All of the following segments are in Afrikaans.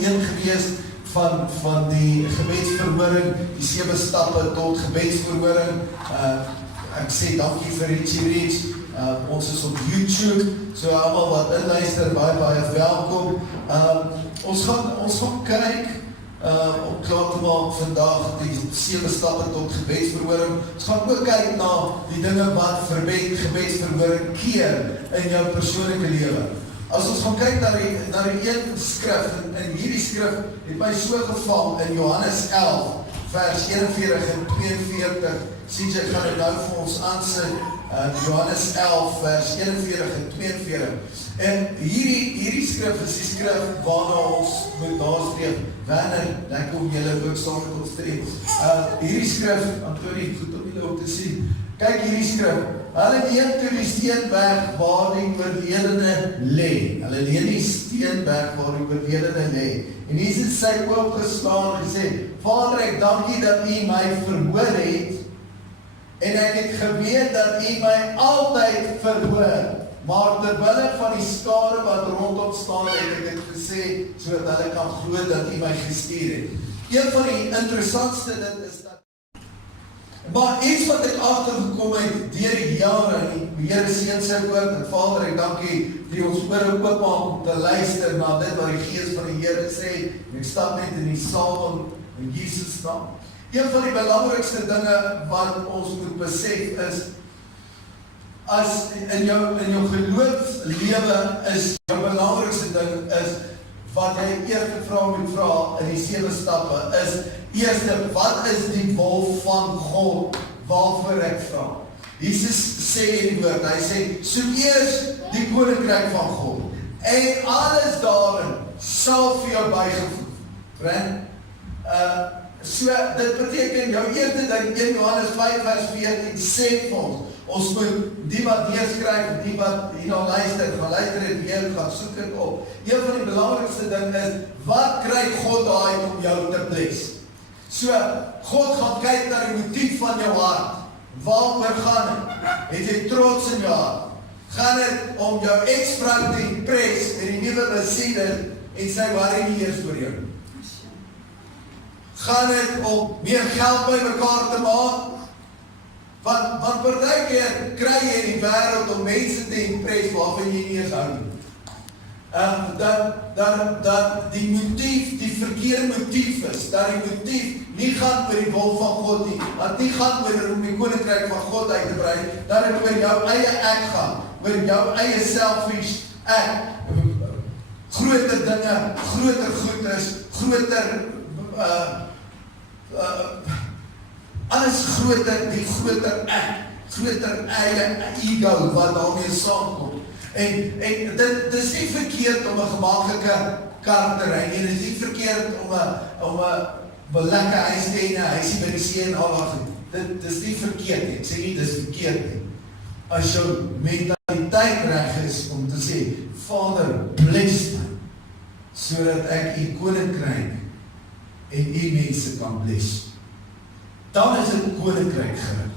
een gewees van die gebedsverhoring, die 7 stappe tot gebedsverhoring. Ek sê dankie vir Richie. Ons is op YouTube, so almal wat inluister, baie welkom. Ons gaan kyk om klaar te maak vandag die 7 stappe tot gebedsverhoring. Ons gaan ook kyk na die dinge wat gebedsverhoring keer in jou persoonlike lewe. As ons gaan kyk na die een skrif, en hierdie skrif het my so gevang in Johannes 11, vers 41 en 42, sien jy, gaan dit nou vir ons aansit, Johannes 11, vers 41 en 42, en hierdie skrif is die skrif waarna ons moet nastreef. Werner, lekker om julle ook saam met ons te hê. Hierdie skrif, Antonie, goed om julle ook te sien, kyk hierdie skrif, hulle neem toe die steenberg waar die oorledene lê. Hulle neem die steenberg waar die oorledene lê. En Jesus sy oop geslaan en sê, Vader, ek dankie dat U my verhoor het, en ek het geweet dat U my altyd verhoor. Maar terwille van die skare wat rondom staan, het ek het gesê, sodat hulle kan glo dat U my gestuur het. Een van die interessantste dit is dat maar iets wat ek agtergekom het deur die jare, en die Here seën sy woord, en Vader, ek dankie die ons ore oopmaak om te luister na dit wat die Gees van die Here sê, en ek stap net in die saal in Jesus naam. Een van die belangrikste dinge wat ons moet besef is, as in jou geloofslewe is, jou belangrikste ding is, wat jy eerste vraag moet vra in die 7 stappe is, eerste, wat is die wil van God, waarvoor ek vra? Jesus sê in die woord, hy sê, soek eers die koninkryk van God, en alles daarin sal vir jou bygevoeg. So, dit beteken, jou eerste ding, 1 Johannes 5 vers 14, sê vir ons moet die wat neerskryf, die wat hierna luister, gaan luister en weer, gaan soek het op. Een van die belangrikste ding is, wat kry God daai om jou te bless? So, God gaan kyk na die motief van jou hart. Waaroor gaan het? Het jy trots in jou hart? Gaan het om jou ex-vrou te impress en die nuwe besiening en sy worry nie eers oor jou? Gaan het om meer geld by mekaar te maak? Want partykeer kry jy in die wêreld om mense te impress waarvan jy nie eens hou nie. Dat die motief, die verkeerde motief is, dat die motief nie gaan oor die wil van God nie, dat nie gaan oor om die koninkryk van God uit te brei, dat het oor jou eie ek gaan, oor jou eie selfish ek, groter dinge, groter goedes, alles groter, die groter ek, groter eie ego wat daarmee saamkom. En dit is nie verkeerd om 'n gemaaklike kar te ry nie, dit is nie verkeerd om 'n lekker huis te hê, 'n huisie by die see en al wat. Dit is nie verkeerd nie, ek sê nie dit is verkeerd nie. As jou mentaliteit reg is om te sê, Vader, bless my, sodat ek U koninkryk en U mense kan bless. Dan is dit koninkryk gerig.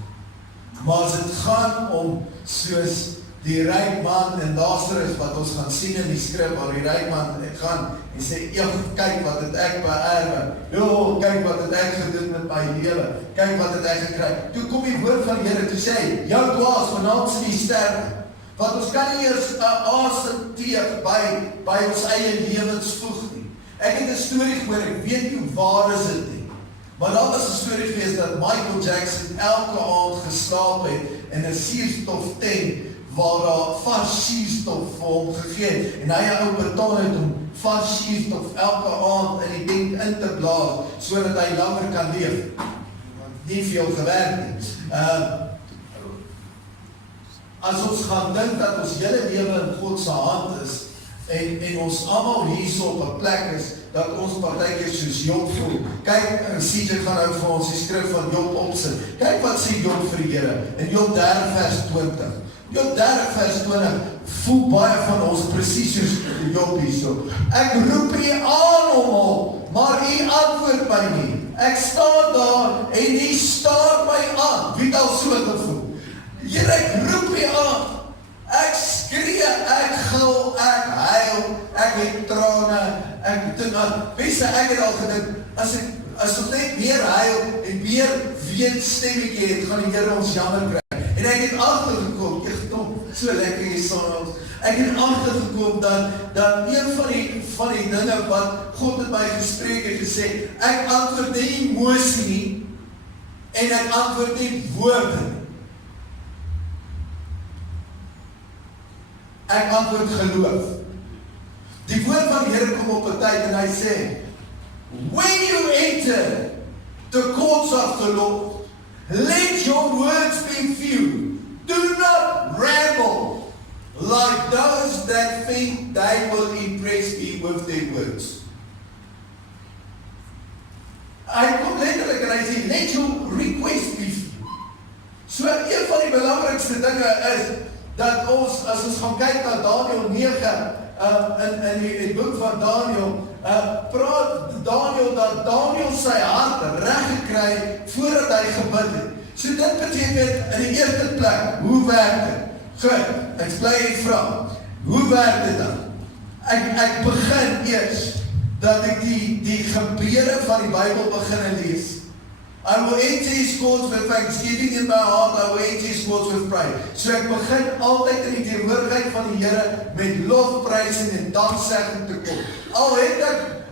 Maar as dit gaan om soos die ryk man in Lazarus wat ons gaan sien in die skrif, waar die ryk man gaan en sê, kyk wat het ek beërwe, kyk wat het ek gedoen met my lewe, kyk wat het ek gekry. Toe kom die woord van die Here toe sê, jou dwaas, vanaand sal jy sterwe. Want ons kan nie eers 'n asemteug by ons eie lewens voeg nie. Ek het 'n storie gehoor, ek weet nie waar is dit nie. Maar daar was 'n storie gewees dat Michael Jackson elke aand geslaap het in 'n suurstoftent waar daar vars suurstof vir hom gegee het. En hy 'n ou betaal het om vars suurstof elke aand in die tent in te blaas, sodat hy langer kan leef. Nie veel gewerk nie. As ons gaan dink dat ons hele lewe in God se hand is, en ons almal hierso op 'n plek is, dat ons partykeer soos Job voel. Kyk, CJ gaan nou vir ons die skrif van Job opsit. Kyk wat sê Job vir die Here, in Job 30 vers 20. Job 30 vers 20, voel baie van ons presies soos Job hierso. Ek roep U aan om hom, maar U antwoord my nie. Ek staan daar en U staar my aan. Wie het al so gevoel? Here, ek roep U aan. Ek skree, ek gil, ek huil, ek het trane, ek het al gedink, as ons net meer huil en meer weenstemmetjie het, gaan die Here ons jammer kry. En ek het agtergekom, so lekker hier saam, ek het agtergekom dat een van die dinge wat God met my gespreek het gesê, ek antwoord nie emosie nie, en ek antwoord nie woorde nie. Ek antwoord geloof. Die woord van die Here kom op 'n tyd en hy sê, when you enter the courts of the Lord, let your words be few. Do not ramble like those that think they will impress me with their words. Hy kom letterlik en hy sê, let your request be few. So een van die belangrikste dinge is, dat as ons gaan kyk na Daniel 9, in die boek van Daniel, praat Daniel dat Daniel sy hart reg gekry voordat hy gebid het. So dit beteken in die eerste plek, hoe werk dit? Goed, ek bly en vra, hoe werk dit dan? Ek begin eers dat ek die gebeure van die Bybel begin lees. I will enter his courts with thanksgiving in my heart, I will enter his courts with praise. So ek begin altyd in die teenwoordigheid van die Here met lofprysing en danksegging te kom.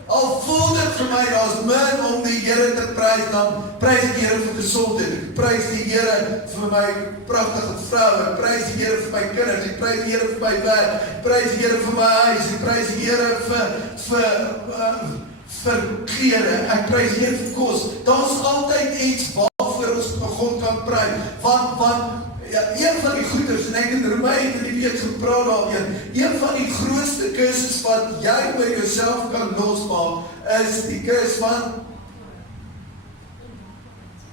Al voel dit vir my, daar's min om die Here te prys, dan prys ek die Here vir gesondheid, ek prys die Here vir my pragtige vrou, ek prys die Here vir my kinders, ek prys die Here vir my werk, ek prys die Here vir my huis, ek prys die Here vir klere, ek prys die Here vir kos. Daar's altyd iets waarvoor ons God kan prys, want een van die goeders, en ek het Romein in die week gepraat daaroor, een van die grootste kursus wat jy oor jouself kan losmaak, is die kursus van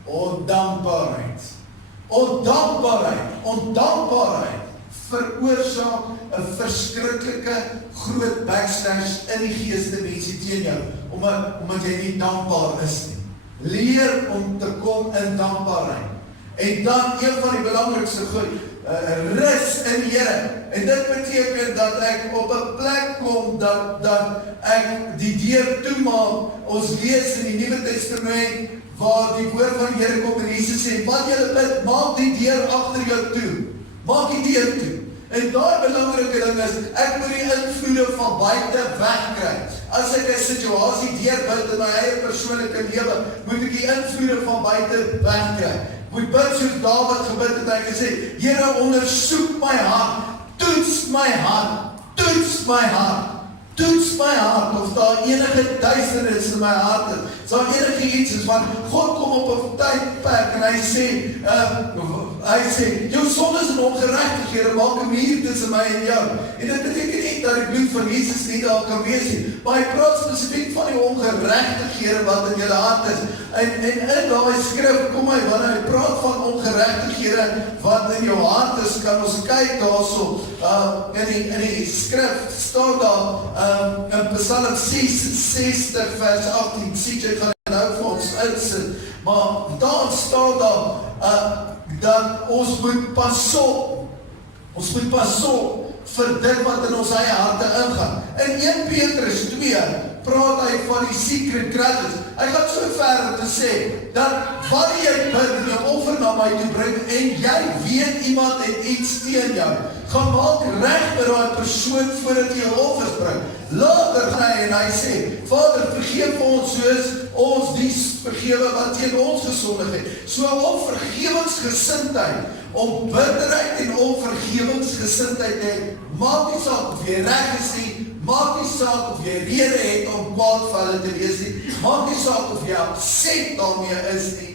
ondankbaarheid. Ondankbaarheid veroorsaak 'n verskriklike groot backslash in die geesdimensie teen jou, omdat jy nie dankbaar is nie. Leer om te kom in dankbaarheid. En dan een van die belangrikste goed, rus in die Here. En dit beteken dat ek op 'n plek kom dat ek die deur toemaak. Ons lees in die Nuwe Testament waar die woord van die Here kom en Jesus sê, wat julle bid, maak die deur agter jou toe. Maak die deur toe. En daai belangrike ding is, ek moet die invloede van buite wegkry. As ek 'n situasie deurbuit in my eie persoonlike lewe, moet ek die invloede van buite wegkry. Moet bid soos Dawid gebid het, hy gesê, Here, ondersoek my hart, toets my hart, toets my hart, toets my hart, of daar enige duisternis in my hart is, as daar enige iets is, want God kom op 'n tydperk en hy sê, jou sondes en ongeregtighede maak 'n muur tussen my en jou. En dit beteken nie dat die bloed van Jesus nie daar kan wees nie, maar hy praat spesifiek van die ongeregtighede wat in julle hart is. En in daai skrif kom hy, wanneer hy praat van ongeregtighede wat in jou hart is, kan ons kyk daarso, in die skrif staan daar, in Psalm 66 vers 18, CJ gaan nou vir ons uitsit, maar daar staan daar, dat ons moet pas op vir dit wat in ons eie harte ingaan. In 1 Petrus 2 praat hy van die secret grudges. Hy gaan so ver om te sê, dat wanneer jy bid en jou offer na my toe bring, en jy weet iemand het iets teen jou, gaan maak reg met daai persoon voordat jy jou offers bring. Later gaan hy en hy sê, Vader, vergeef vir ons soos ons die vergewe wat teen ons gesondig het. So om vergewingsgesindheid, om bitterheid en onvergewingsgesindheid te hê, maak nie saak of jy reg is nie, maak nie saak of jy rede het om kwaad vir hulle te wees nie, maak nie saak of jy upset daarmee is nie.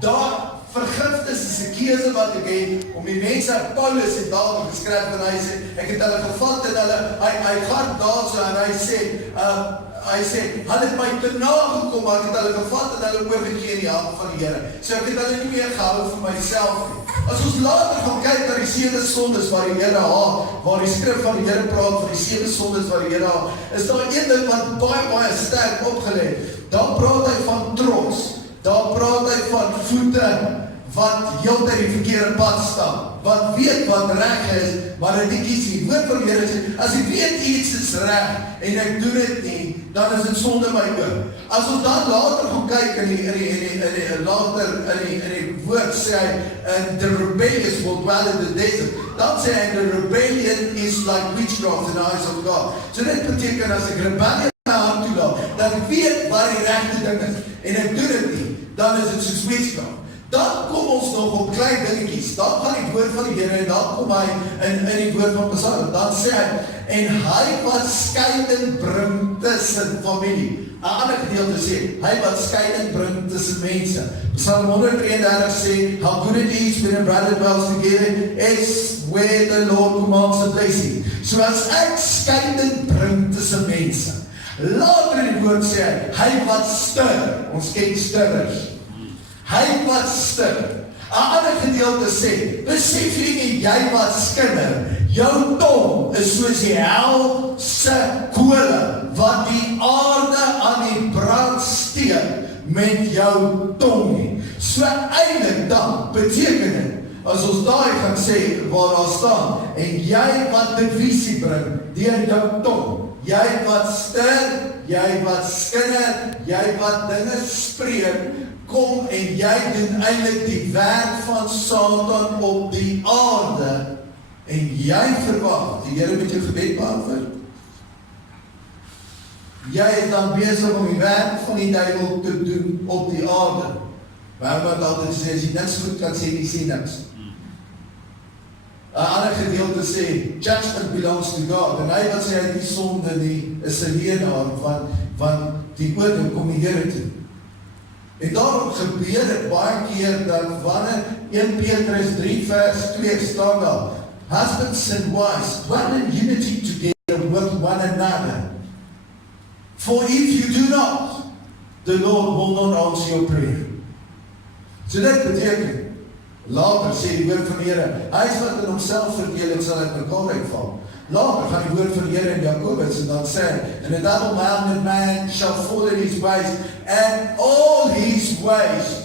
Daar vergifnis is 'n keuse wat ek het om die mense, Paulus het daaroor geskryf en hy sê, ek het hulle gevat en hy gaan daarso en hy sê, hulle het my te nagekom, maar ek het hulle gevat en hulle oorgegee in die hand van die Here. So ek het hulle nie meer gehou vir myself nie. As ons later gaan kyk na die 7 sondes waar die Here haat, waar die skrif van die Here praat van die 7 sondes waar die Here haat, is daar een ding wat baie sterk opgelê. Daar praat hy van trots, daar praat hy van voete wat heeltyd die verkeerde pad stap. wat weet wat reg is, maar dit nie kies nie. Woord van die Here sê, as ek weet iets is reg, en ek doen dit nie, dan is dit sonde my oor. As ons dan later gaan kyk in die woord sê hy, and the rebellious will dwell in the desert, dan sê hy, the rebellion is like witchcraft in the eyes of God. So dit beteken, as ek rebellion na hom toe laat, dat ek weet wat die regte ding is, en ek doen dit nie, dan is dit soos witchcraft. Dan kom ons nog op klein dingetjies, dan gaan die woord van die Here, en dan kom hy in die woord van Psalm, dan sê hy, en hy wat skeiding bring tussen familie. 'n ander gedeelte sê, hy wat skeiding bring tussen mense. Psalm 133 sê, how good it is when a brother dwells together, is where the Lord commands a blessing. So as ek skeiding bring tussen mense, later in die woord sê hy wat stir, ons ken stirrers, hy wat stir. 'n ander gedeelte sê, besef jy nie, jy wat skinder, jou tong is soos die hel se kole, wat die aarde aan die brand steek met jou tong nie. So eintlik dan beteken dit, as ons daai gaan sê, waar daar staan, en jy wat divisie bring, deur jou tong, jy wat stir, jy wat skinder, jy wat dinge spreek, kom en jy doen eintlik die werk van Satan op die aarde, en jy verwag, die Here met jou gebed beantwoord. Jy is dan besig om die werk van die duiwel te doen op die aarde. Waar wat altyd sê, as jy niks goed kan sê, nie sê niks. 'n ander gedeelte sê, judgment belongs to God, en hy wat sê, hy die sonde nie, is 'n leenaar, want die oordeel kom die Here toe. En daarom gebeur dit baie keer, dat wanneer 1 Petrus 3 vers 2 staan daar, husbands and wives, dwell in unity together with one another. For if you do not, the Lord will not answer your prayer. So dit beteken, later sê die woord van die Here, hy is wat in homself verdeel en sal uit mekaar uitval. Later gaan die woord van die Here in Jakobus en dan sê, and a double-minded man shall fall in his ways, and all his ways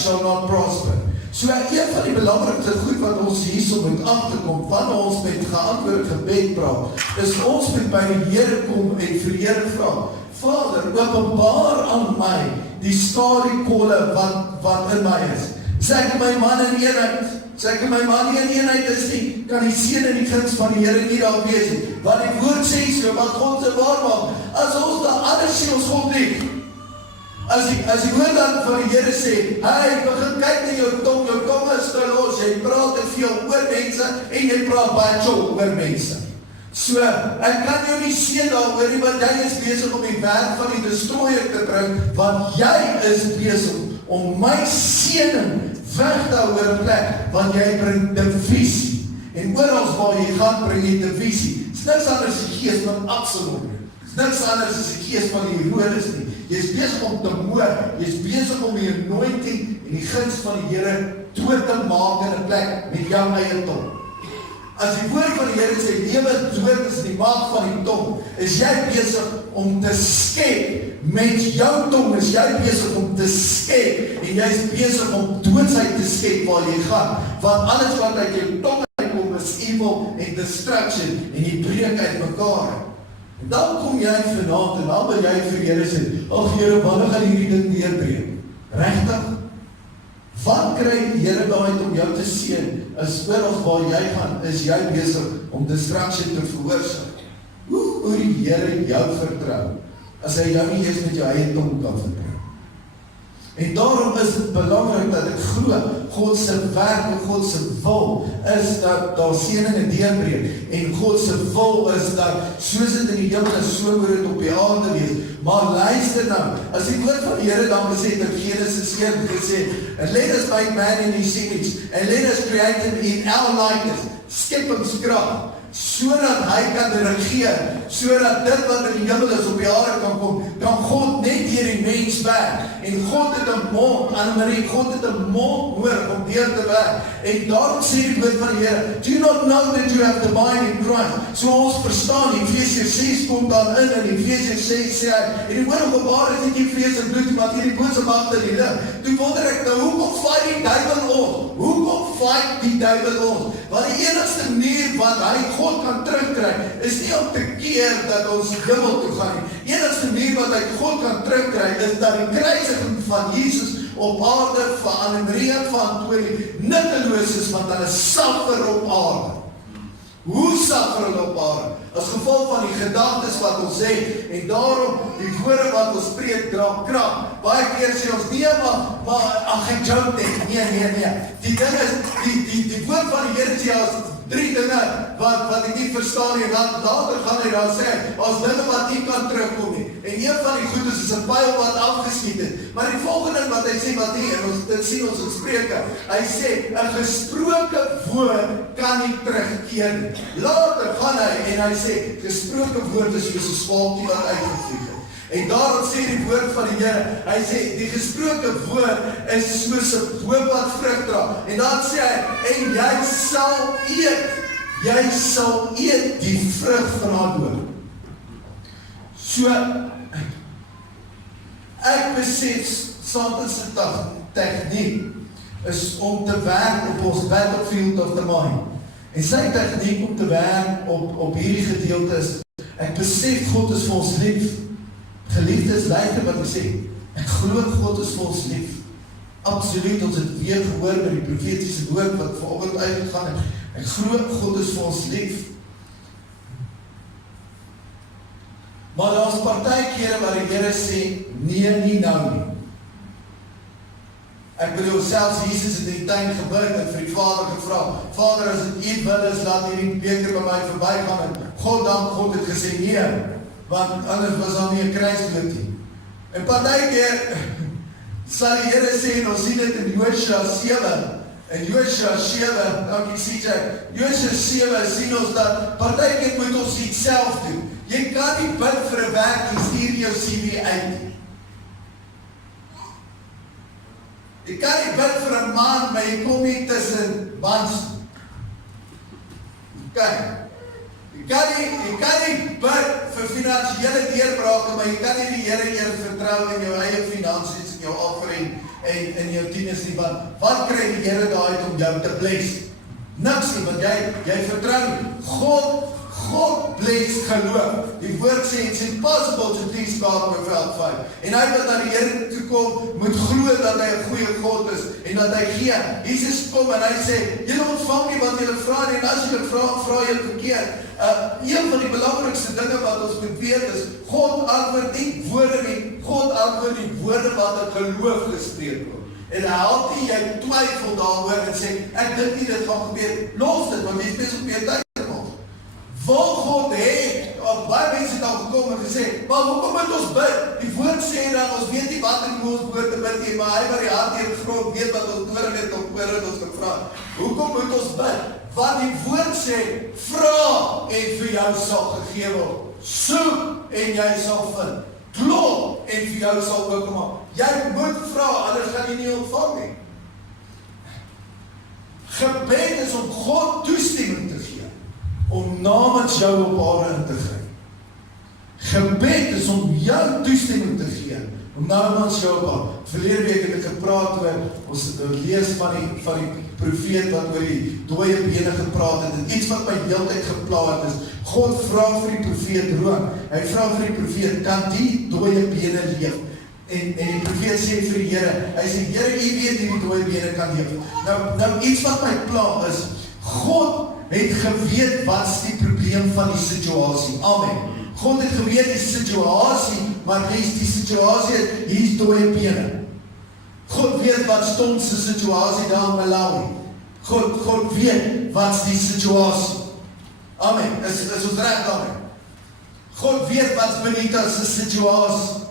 shall not prosper. So een van die belangrikste goed wat ons hierso moet agterkom, wanneer ons met geantwoorde gebed praat, is ons moet by die Here kom en vir die Here vra, Vader, openbaar aan my die skadukole wat in my is. Sê ek my man in eenheid, sê ek my man nie in eenheid is nie, kan die seën en die guns van die Here nie daar wees nie. Want die woord sê so, wat God se waar maak, as ons dan anders sê ons God nie. As die woord dan van die Here sê, hy, begin kyk na jou tong is te los, jy praat te veel oor mense, en jy praat baie chok oor mense. So, ek kan jou nie sien daaroor nie, want jy is besig om die werk van die destroyer te bring, want jy is besig om my seëning weg te hou oor 'n plek, want jy bring divisie. En oral waar jy gaan, bring jy divisie. Dis niks anders as die gees van Absalom. Dis niks anders as die gees van die Herodes nie. Jy is besig om te moord, jy is besig om die anointing en die guns van die Here dood te maak in 'n plek met jou eie tong. As die woord van die Here sê, lewe dood is die maag van die tong, is jy besig om te skep met jou tong, is jy besig om te skep, en jy is besig om doodsheid te skep waar jy gaan, want alles wat uit jou tong uitkom is evil en destruction, en jy breek uit mekaar. En dan kom jy vanaand, en dan wil jy vir die Here sê, ag Here, wanneer gaan hierdie ding deurbreek? Regtig? Wat kry die Here daaruit om jou te seën, as oral waar jy gaan, is jy besig om destruction te veroorsaak? Hoe die Here jou vertrou, as hy jou nie eens met jou eie tong kan vertrou? En daarom is dit belangrik dat ek glo, God se werk en God se wil is dat daar seëninge deurbreek, en God se wil is dat soos dit in die hemel is, so moet dit op die aarde wees. Maar luister nou, as die woord van die Here dan gesê het in Genesis 1 gesê, and let us make man in his image, and let us create him in our likeness, skepingskrag, sodat hy kan regeer, sodat dit wat in die hemel is op die aarde kan kom, kan God net deur die mens werk. En God het 'n mond, Annemarie, God het 'n mond nodig om deur te werk. En daarom sê die woord van die Here, do you not know that you have the mind in Christ? So ons verstaan, Efesiërs 6 kom dan in, en Efesiërs 6 sê hy, en die woord openbaar is nie vlees en bloed, maar hierdie boodskap agter die lig. Toe wonder ek nou, hoekom fight die duiwel ons? Hoekom fight die duiwel ons? Want die enigste manier wat hy God kan terugkry, is nie om te keer dat ons hemel toe gaan nie. Die enigste manier wat hy God kan terugkry, is dat die kruisiging van Jesus op aarde van Annemarie en van Antonie nutteloos is, want hulle suffer op aarde. Hoe suffer hulle op aarde? As gevolg van die gedagtes wat ons het, en daarom die woorde wat ons preek dra krag. Baie keer sê ons, nee, maar ag, ek joke net, nee. Die ding is, die woord van die Here sê, as 3 dinge wat ek nie verstaan nie, en dan later gaan hy dan sê, as dinge wat nie kan terugkom nie. En een van die goedes is 'n pyl wat afgeskiet het. Maar die volgende ding wat hy sê, wat nie, en dit sien ons in Spreuke, hy sê, 'n gesproke woord kan nie terugkeer nie. Later gaan hy, en hy sê, gesproke woord is soos 'n swaalkie wat uitgevlieg het. En daarom sê die woord van die Here, hy sê, die gesproke woord is soos 'n boom wat vrug dra. En dan sê hy, en jy sal eet die vrug van haar woord. So, ek besef, Satan se tegniek is om te werk op ons battlefield of the mind. En sy tegniek om te werk op hierdie gedeelte is, ek besef God is vir ons lief. Geliefdes, luister wat ek sê. Ek glo God is vir ons lief. Absoluut, ons het weer gehoor met die profetiese woord wat vanoggend uitgegaan het. Ek glo God is vir ons lief. Maar daar is partykeere waar die Here sê, nee, nie nou nie. Ek bedoel, selfs Jesus het in die tuin gebid en vir die Vader gevra, Vader, as dit U wil is, laat hierdie beker by my verbygaan. En God het gesê, nee, want anders was daar nie 'n kruisdood nie. En partykeer sal die Here sê, en ons sien dit in Josua 7, en Josua 7, dankie CJ, Josua 7 sien ons dat partykeer moet ons iets self doen. Jy kan nie bid vir 'n werk en stuur jou CV uit nie. Jy kan nie bid vir 'n man, maar jy kom nie tussen mans. Jy kan nie bid vir finansiële deurbrake, maar jy kan nie die Here eer vertrou in jou eie finansies en jou offering en jou tieners nie, want wat kry die Here daai om jou te bless? Niks nie, want jy vertrou nie. God bless geloof. Die woord sê, it's impossible to please God without faith. En hy wat na die Here toe kom, moet glo dat hy 'n goeie God is, en dat hy gee. Jesus kom en hy sê, julle ontvang nie wat julle vra nie, en as julle vra julle verkeerd. Een van die belangrikste dinge wat ons moet weet is, God antwoord nie woorde nie, God antwoord die woorde wat in geloof gespreek word. En help nie, jy twyfel daaroor en sê, ek dink nie dit gaan gebeur, los dit, want jy is besig om jou tyd te maak. Wil God hê, of baie mense het al gekom en gesê, maar hoekom moet ons bid? Die woord sê dan, ons weet nie wat in ons woord te bid nie, maar hy wat die hart hier grond weet wat ons nodig het om oor het ons gevra. Hoekom moet ons bid? Want die woord sê, vra en vir jou sal gegee word. Soek en jy sal vind. Klop en vir jou sal oopgemaak. Jy moet vra, anders gaan jy nie ontvang nie. Gebed is om God toestemming te gee om namens jou op aarde in te gryp. Gebed is om jou toestemming te gee om namens jou op aarde. Verlede week het ek gepraat oor, ons lees van die profeet wat oor die dooie bene gepraat het, en iets wat my heeltyd geplaag het is, God vra vir die profeet Room, hy vra vir die profeet, kan die dooie bene leef? En die profeet sê vir die Here, hy sê, Here, U weet die dooie bene kan leef. Nou iets wat my plaag is, God het geweet wat is die probleem van die situasie. Amen. God het geweet die situasie, maar lees die situasie, hier is dooie bene. God weet wat stond se situasie daar in Malawi. God weet wat is die situasie. Amen. Is ons reg daarmee? God weet wat is Benita se situasie.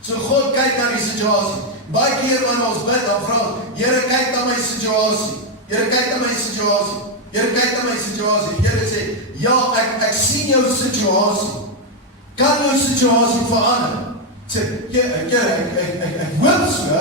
So God kyk na die situasie. Baie keer wanneer ons bid, dan vra ons, Here, kyk na my situasie. Here, kyk na my situasie. Here, kyk na my situasie. Here sê, ja, ek sien jou situasie. Kan jou situasie verander? Sê, ek hoop so,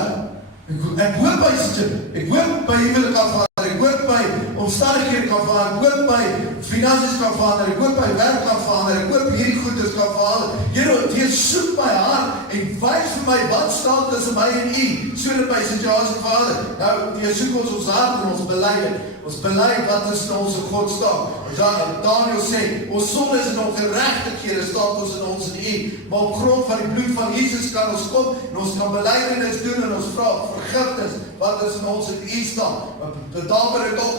ek hoop by Centurion, ek hoop by huwelik kan verander, ek hoop by omstandighede kan verander, ek hoop by finansies kan verander, ek hoop by werk kan verander, ek hoop hierdie goeders kan verander. Here, jy soek my hart en wys vir my wat staan tussen my en U, sodat my situasie verander. Nou, jy soek ons hart en ons bely. Ons bely wat is in ons God staan. Daniel sê, ons sonde is in ongeregtighede staan ons in ons en U, maar op grond van die bloed van Jesus kan ons kom en ons kan belydenis doen en ons vra vergifnis wat is in ons en U staan. David het ook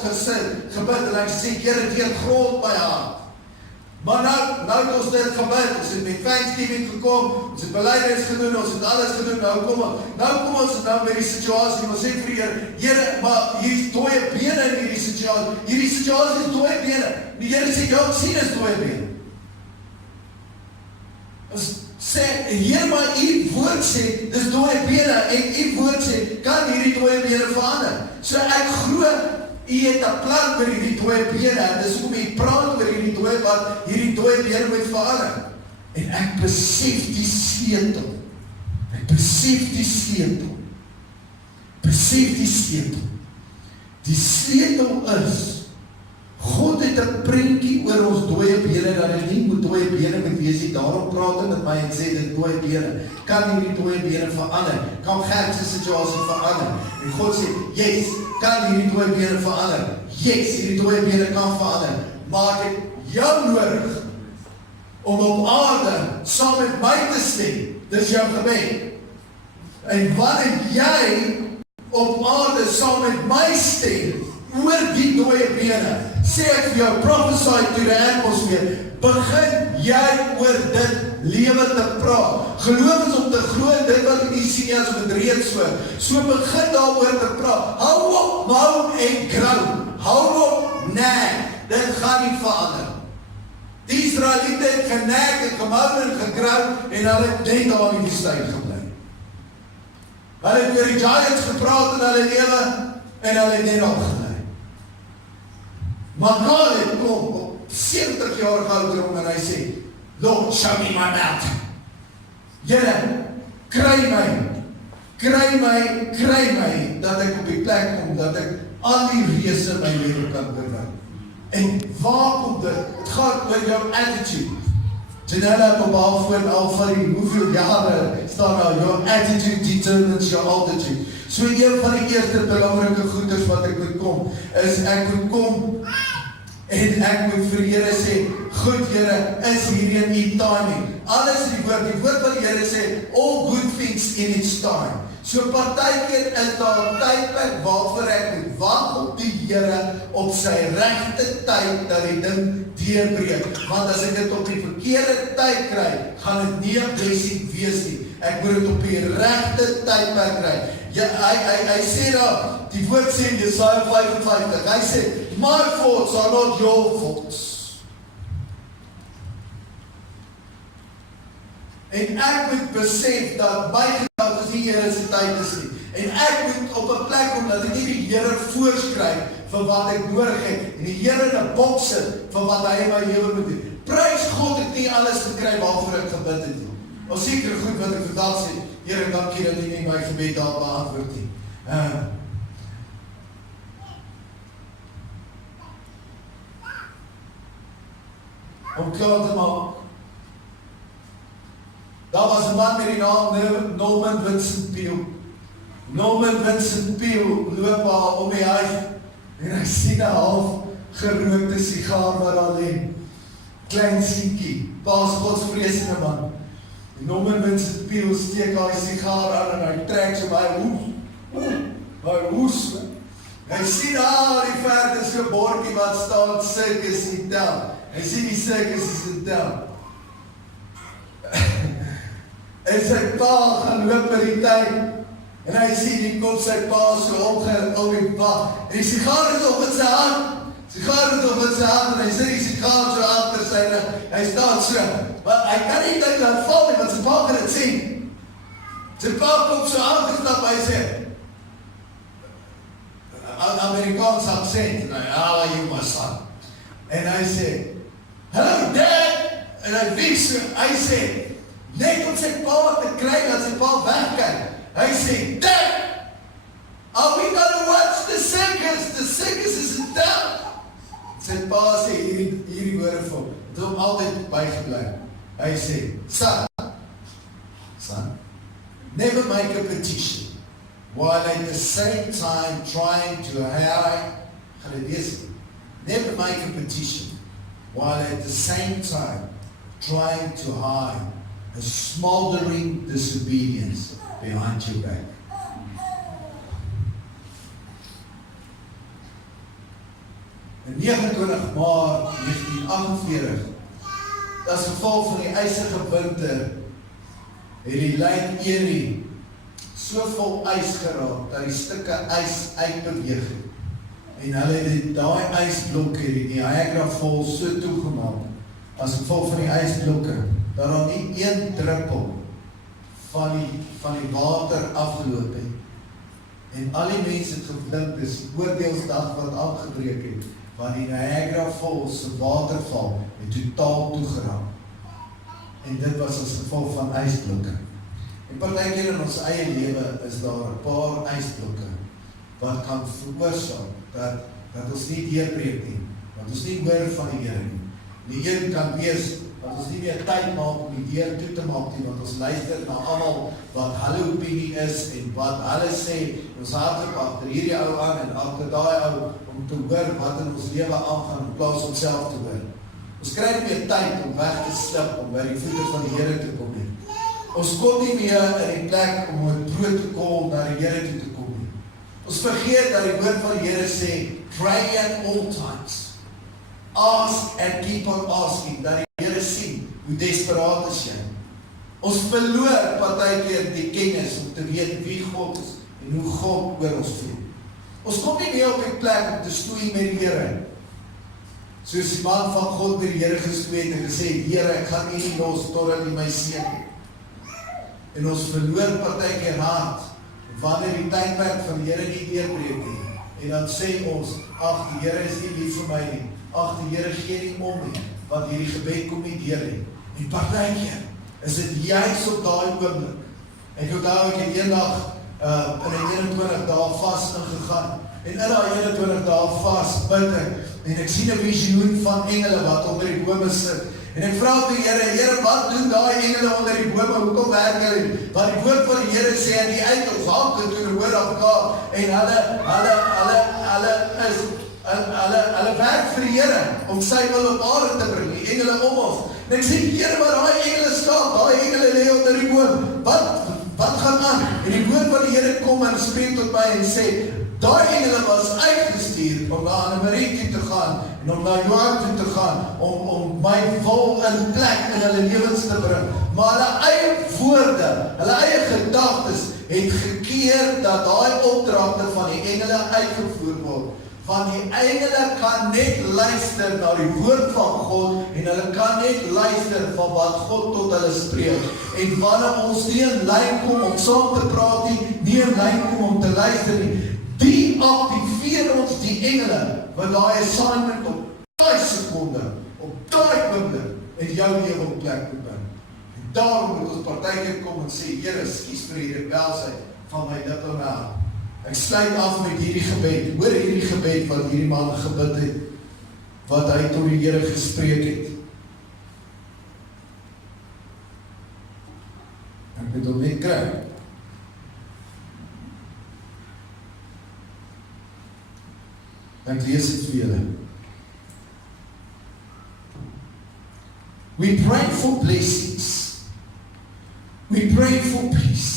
gebid en hy sê, Here, deurgrond my hart. Maar nou het ons dit gebid, ons het met thanksgiving gekom, ons het belydenis gedoen, ons het alles gedoen, nou kom ons met die situasie, ons sê vir die Here, maar hier is dooie bene in hierdie situasie is dooie bene, die Here sê, ja, ek sien is dooie bene. Ons sê, Here, maar U woord sê, dis dooie bene, en U woord sê, kan hierdie dooie bene verander. So ek glo, U het 'n plan vir hierdie dooie bene, en dis hoekom U praat oor hierdie dooie wat hierdie dooie bene moet verander. En ek besef die sleutel. Die sleutel is, God het 'n prentjie oor ons dooie bene, dat hy nie moet dooie bene moet wees nie. Daarom praat hy met my en sê, dit dooie bene, kan hierdie dooie bene verander, kan Gert se situasie verander. En God sê, yes, kan hierdie dooie bene verander, yes, hierdie dooie bene kan verander, maar ek het jou nodig, om op aarde, saam met my te stem, dis jou gebed. En wanneer jy op aarde saam met my stem, oor die dooie bene, sê ek vir jou, prophesy to the atmosphere, begin jy oor dit lewe te praat. Geloof is om te glo dit wat ek nie sien as om het reeds so begin daaroor te praat. Hou op, hou en grou, hou op, nee, dit gaan nie verander. Die Israeliete het genek en gemou en gegrou en hulle het net daar in die woestyn gebly. Hulle het oor die giants gepraat in hulle lewe en hulle het net daar gebly. Maar God kom op 70 jaar ouderdom en hy sê, Lord, show me my mountain. Here, kry my, dat ek op die plek kom, dat ek al die reëse in my lewe kan bereik. En waar kom dit? Het gaat oor jou attitude. Janelle het op haar voor al van die hoeveel jare staan nou, your attitude determines your altitude. So een van die eerste belangrike goeders wat ek moet kom, is ek moet kom en ek moet vir Here sê, goed Here, is hierin die timing. Alles in die woord wat die Here sê, all good things in its time. So partykeer is daar 'n tydperk waarvoor ek moet wag op die Here op sy regte tyd dat die ding deurbreek. Want as ek dit op die verkeerde tyd kry, gaan dit nie 'n blessing wees nie. Ek moet dit op die regte tydperk kry. Ja, hy sê daar, die woord sê in Jesaja 55, hy sê, my thoughts are not your thoughts. En ek moet besef dat my gedagtes nie Here se tyd is nie. En ek moet op 'n plek kom dat ek nie die Here voorskryf vir wat ek nodig het en die Here in 'n boks sit vir wat hy in my lewe moet doen. Prys God, ek nie alles gekry waarvoor ek gebid het nie. Ons seker goed wat ek vandag sê, Here, dankie dat U nie my gebed daar beantwoord nie. Om klaar te maak. Daar was 'n man met die naam Norman Vincent Peale. Norman Vincent Peale loop daar om die huis en hy sien 'n half gerookte sigaar wat daar lê. Klein seentjie, paas godsvreesende man. Norman Vincent Peale steek daai sigaar aan en hy trek so by hoes. Hy sien daar die verte so 'n bordjie wat staan Circus in Town. Hy sien die circus in Town. En sy pa gaan loop by die tuin en hy sien die kom sy pa so op die pa en die sigaar is op in sy hand en hy sit die sigaar so agter sy rug, hy staan so, maar hy kan nie dink dat val nie, want sy pa kan dit sien. Sy pa kom so aangestap, hy sê Amerikaans accent, how are you my son? En hy sê, hello dad, en hy wies so, hy sê, Net om sy pa te kry, dat sy pa wegkyk. Hy sê, Dad, are we gonna watch the circus? The circus is in town. Sy pa sê hierdie woorde vir hom, het hom altyd bygebly. Hy sê, son, never make a petition, while at the same time trying to hide, never make a petition, while at the same time trying to hide a smoldering disobedience behind your back. In 29 Maart 1948, as gevolg van die ysige winter, het die lyn Erie so vol ys geraak, dat die stukke ys uitbeweeg het. En hulle het daai ysblokke, die Niagara Falls, so toegemaak, as gevolg van die ysblokke, dat daar nie een druppel van die water afgeloop het. En al die mense het gedink, dis die oordeelsdag wat afgebreek het, want die Niagara Falls se waterval het totaal toegeraak. En dit was as gevolg van ysblokke. En partykeer in ons eie lewe is daar 'n paar ysblokke wat kan veroorsaak dat ons nie deurbreek nie, want ons nie hoor van die Here nie. Die een kan wees dat ons nie meer tyd maak om die deur toe te maak nie, want ons luister na almal wat hulle opinie is en wat hulle sê. Ons hardloop agter hierdie ou aan en agter daai ou om te hoor wat in ons lewe aangaan in plaas om self te hoor. Ons kry nie meer tyd om weg te slip om by die voete van die Here te kom nie. Ons kom nie meer in die plek om met protokol na die Here toe te kom nie. Ons vergeet dat die woord van die Here sê, pray at all times. Ask and keep on asking, dat die Here sien hoe desperaat is jy. Ons verloor partykeer die kennis om te weet wie God is en hoe God oor ons voel. Ons kom nie meer op die plek om te stoei met die Here. Soos die man van God by die Here gestoei het en gesê, Here, ek gaan U nie los totdat U my seën. En ons verloor partykeer hart, wanneer die tydperk van die Here nie deurbreek nie. En dan sê ons, ag, die Here is nie lief vir my nie. Ag, die Here gee nie om nie, want hierdie gebed kom nie deur nie. En partykeer is dit juis op daai oomblik. Ek onthou ek het eendag in 21 dae vas ingegaan. En in daai 21 dae vas bid en ek sien 'n visioen van engele wat onder die bome sit. En ek vra die Here, Here, wat doen daai engele onder die bome? Hoekom werk hulle? Want die woord van die Here sê aan die uitels hake toe die hoor afkaar en hulle werk vir die Here om sy wil op aarde te bring, die engele om ons. En ek sê, Here, maar daai engele skaap, daai engele lê onder die boom. Wat gaan aan? En die woord van die Here kom en spreek tot my en sê, daai engele was uitgestuur om na Annemarie toe te gaan en om na Johan toe te gaan om my wil in plek in hulle lewens te bring. Maar hulle eie woorde, hulle eie gedagtes het gekeer dat daai opdragte van die engele uitgevoer word. Want die engele kan net luister na die woord van God en hulle kan net luister van wat God tot hulle spreek. En wanneer ons nie in lyn kom om saam te praat nie in lyn kom om te luister nie, die aktiveer ons die engele wat daai assignment op daai sekonde, op daai oomblik in jou lewe op plek moet bring. En daarom moet ons partykeer kom en sê, Here, skuis vir die rebelsheid van my lippe na. Ek sluit af met hierdie gebed. Hoor hierdie gebed wat hierdie man gebid het, wat hy tot die Here gespreek het. Ek moet hom net kry. Ek lees dit vir julle. We pray for blessings. We pray for peace.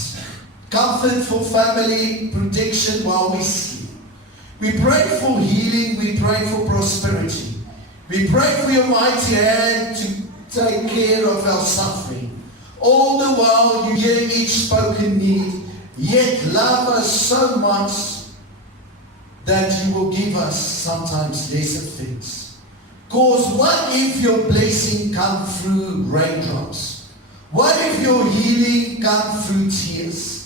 Comfort for family, protection while we sleep. We pray for healing, we pray for prosperity. We pray for your mighty hand to take care of our suffering. All the while you hear each spoken need, yet love us so much that you will give us sometimes lesser things. Cause what if your blessing come through raindrops? What if your healing come through tears?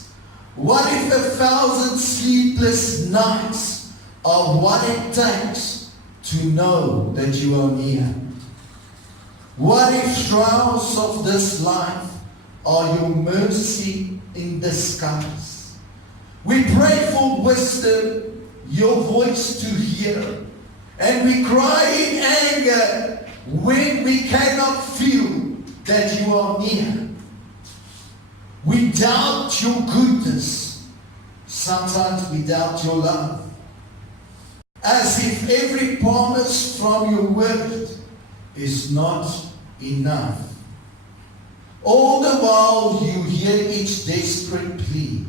What if 1,000 sleepless nights are what it takes to know that you are near? What if trials of this life are your mercy in disguise. We pray for wisdom, your voice to hear. And we cry in anger when we cannot feel that you are near. We doubt your goodness. Sometimes we doubt your love. As if every promise from your word is not enough. All the while you hear each desperate plea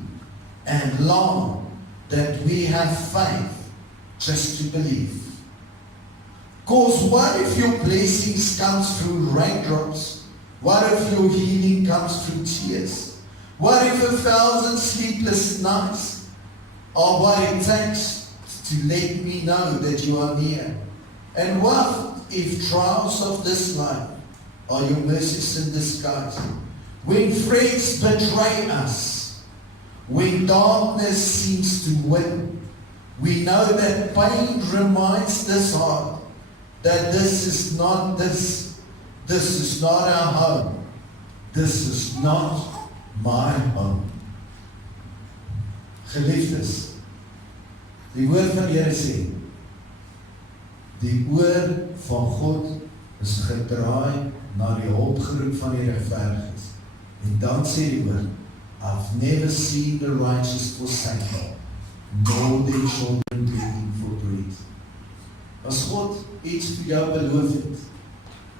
and long that we have faith just to believe. Cause what if your blessings comes through raindrops? What if your healing comes through tears? What if 1,000 sleepless nights are what it takes to let me know that you are near? And what if trials of this life are your mercies in disguise? When friends betray us, when darkness seems to win, we know that pain reminds this heart that this is not our home. This is not my home. Geliefdes, die woord van die Here sê, die oor van God is gedraai na die hulpgeroep van die regverdiges. En dan sê die woord, I've never seen the righteous forsaken, nor their children begging for bread. As God iets vir jou beloof het,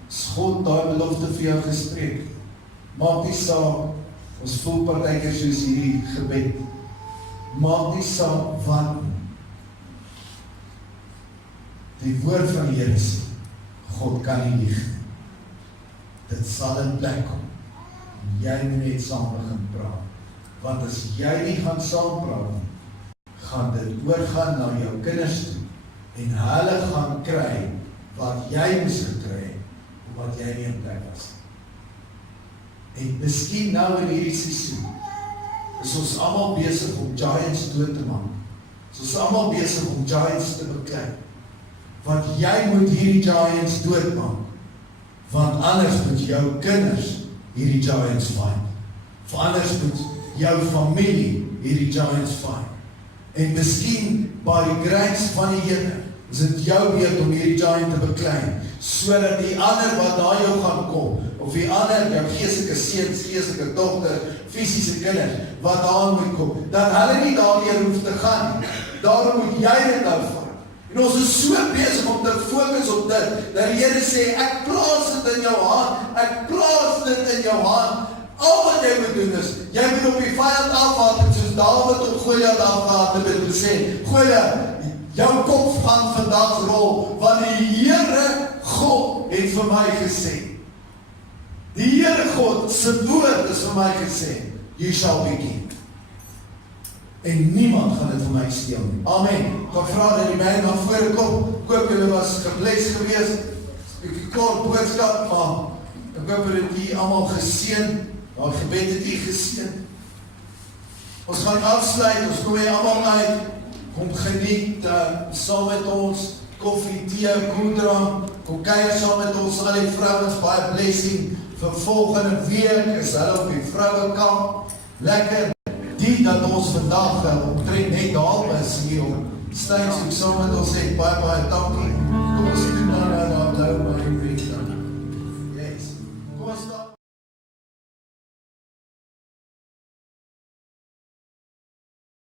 as God daai belofte vir jou gespreek, maak nie saak, ons voel partykeer soos hierdie gebed, maak nie saak wat nie. Die woord van die Here sê, God kan nie lieg nie. Dit sal in plek kom. Jy moet net saam begin praat. Want as jy nie gaan saam praat nie, gaan dit oorgaan na jou kinders toe. En hulle gaan kry wat jy moes gekry het, wat jy nie in plek was. En miskien nou in hierdie seisoen, is ons almal besig om giants dood te maak. Is ons almal besig om giants te beklei. Want jy moet hierdie giants doodmaak. Want anders moet jou kinders hierdie giants fight. Want anders moet jou familie hierdie giants fight. En miskien by die grace van die Here is dit jou beurt om hierdie giant te beklei, sodat die ander wat na jou gaan kom, of die ander, jou geestelike seuns, geestelike dogter, fisiese kinders, wat daar moet kom, dat hulle nie daardeur hoef te gaan nie. Daarom moet jy dit nou vat. En ons is so besig om te fokus op dit, dat die Here sê, ek plaas dit in jou hand, ek plaas dit in jou hand. Al wat jy moet doen is, jy moet op die vyand afhaal, soos Dawid op Goliat afgehaal het, en sê, Goliat, jou kop gaan vandag rol, want die Here God het vir my gesê. Die Here God se woord is vir my gesê, you shall be king. En niemand gaan dit vir my steel nie. Amen. Ek vra dat die band na vore kom. Ek hoop julle was gebless gewees. Ek kort boodskap, maar ek hoop dat jy almal geseën. Daar gebed het jy geseën. Ons gaan afsluit, ons nooi almal uit. Kom geniet saam met ons, koffie, tee, koeldrank, kom kuier saam met ons, al die vrouens, baie blessing. Vir volgende week is hulle op die vrouwenkamp. Lekker. Die dat ons vandag omtrent net daar is hier op Steins, saam met ons sê, baie dankie. Kom ons doen